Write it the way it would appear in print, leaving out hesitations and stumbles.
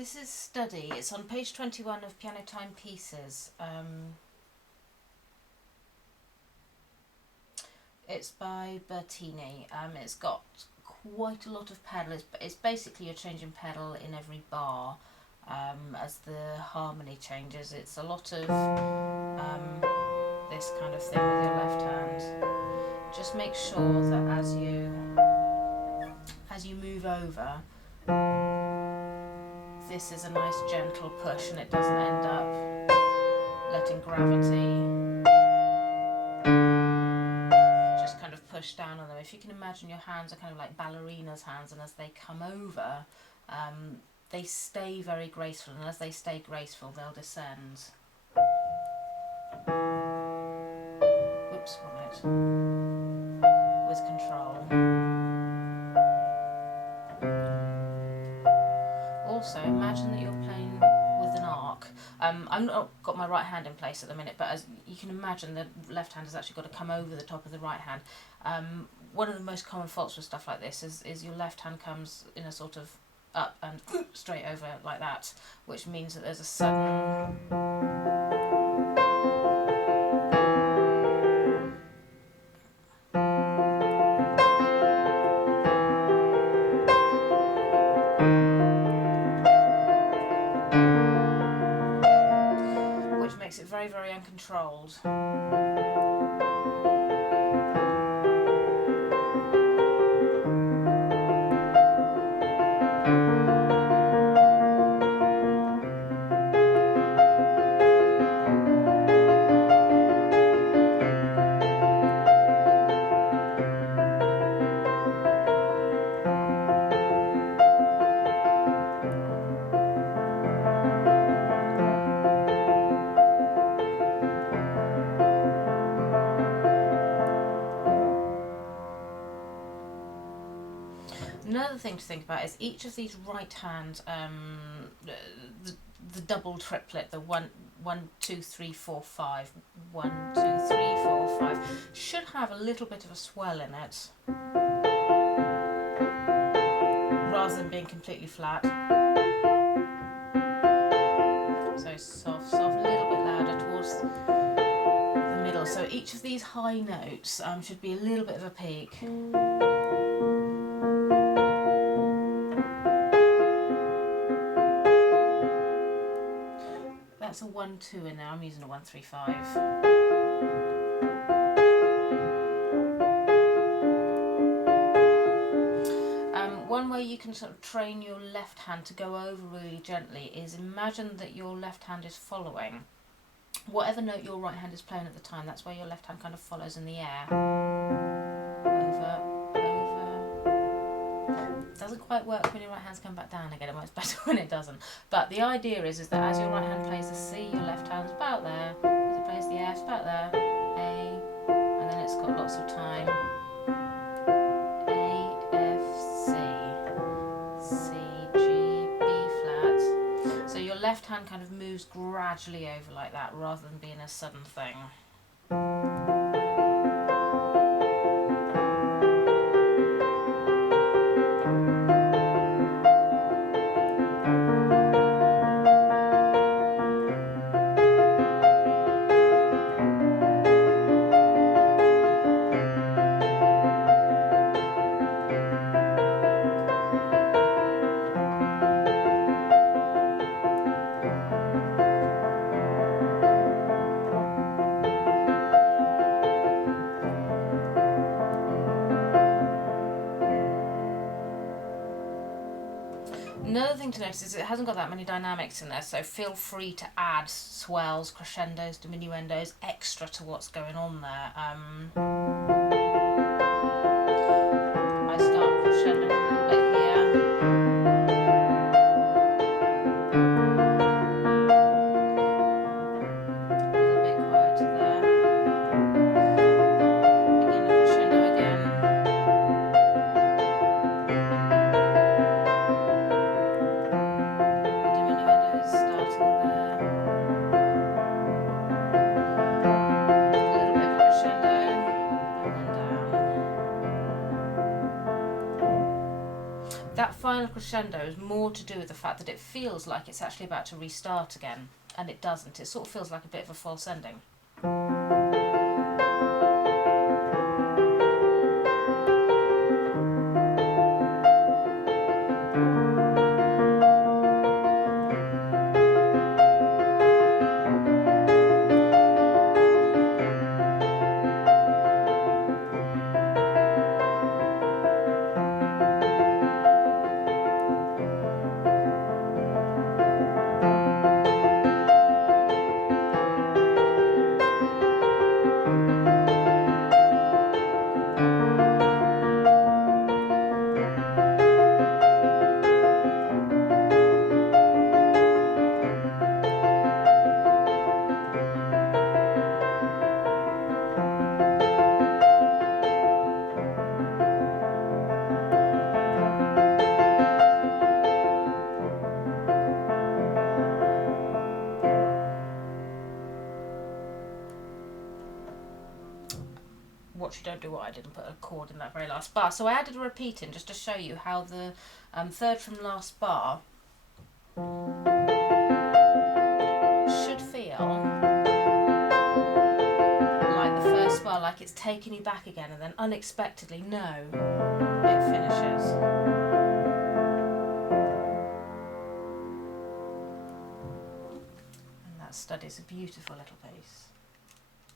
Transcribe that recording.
This is Study. It's on page 21 of Piano Time Pieces. It's by Bertini. It's got quite a lot of pedal. It's basically you're changing pedal in every bar as the harmony changes. It's a lot of this kind of thing with your left hand. Just make sure that as you move over, this is a nice gentle push and it doesn't end up letting gravity just kind of push down on them. If you can imagine, your hands are kind of like ballerinas' hands, and as they come over, they stay very graceful, and as they stay graceful, they'll descend. Whoops, 1 minute. With control. Also, imagine that you're playing with an arc. I've not got my right hand in place at the minute, but as you can imagine, the left hand has actually got to come over the top of the right hand. One of the most common faults with stuff like this is your left hand comes in a sort of up and straight over like that, which means that there's a sudden makes it very, very uncontrolled. Another thing to think about is each of these right hand, the double triplet, the 1, 2, 3, 4, 5, 1, 2, 3, 4, 5, should have a little bit of a swell in it, rather than being completely flat. So soft, soft, a little bit louder towards the middle. So each of these high notes should be a little bit of a peak. That's a 1, 2 in there. I'm using a 1, 3, 5. One way you can sort of train your left hand to go over really gently is imagine that your left hand is following whatever note your right hand is playing at the time. That's where your left hand kind of follows in the air. Over. Doesn't quite work when your right hand's come back down again. It works better when it doesn't. But the idea is that as your right hand plays the C, your left hand's about there. As it plays the F, it's about there. A, and then it's got lots of time. A, F, C, C, G, B flat. So your left hand kind of moves gradually over like that, rather than being a sudden thing. Another thing to notice is it hasn't got that many dynamics in there, so feel free to add swells, crescendos, diminuendos, extra to what's going on there. I start crescendoing a little bit here. A little bit quieter there. Begin the crescendo again. Starting there. A little bit of a crescendo, and crescendo is more to do with the fact that it feels like it's actually about to restart again, and it doesn't. It sort of feels like a bit of a false ending. Watch you don't do what I did and put a chord in that very last bar. So I added a repeat in just to show you how the third from last bar should feel like the first bar, like it's taking you back again, and then unexpectedly, no, it finishes. And that study's a beautiful little piece.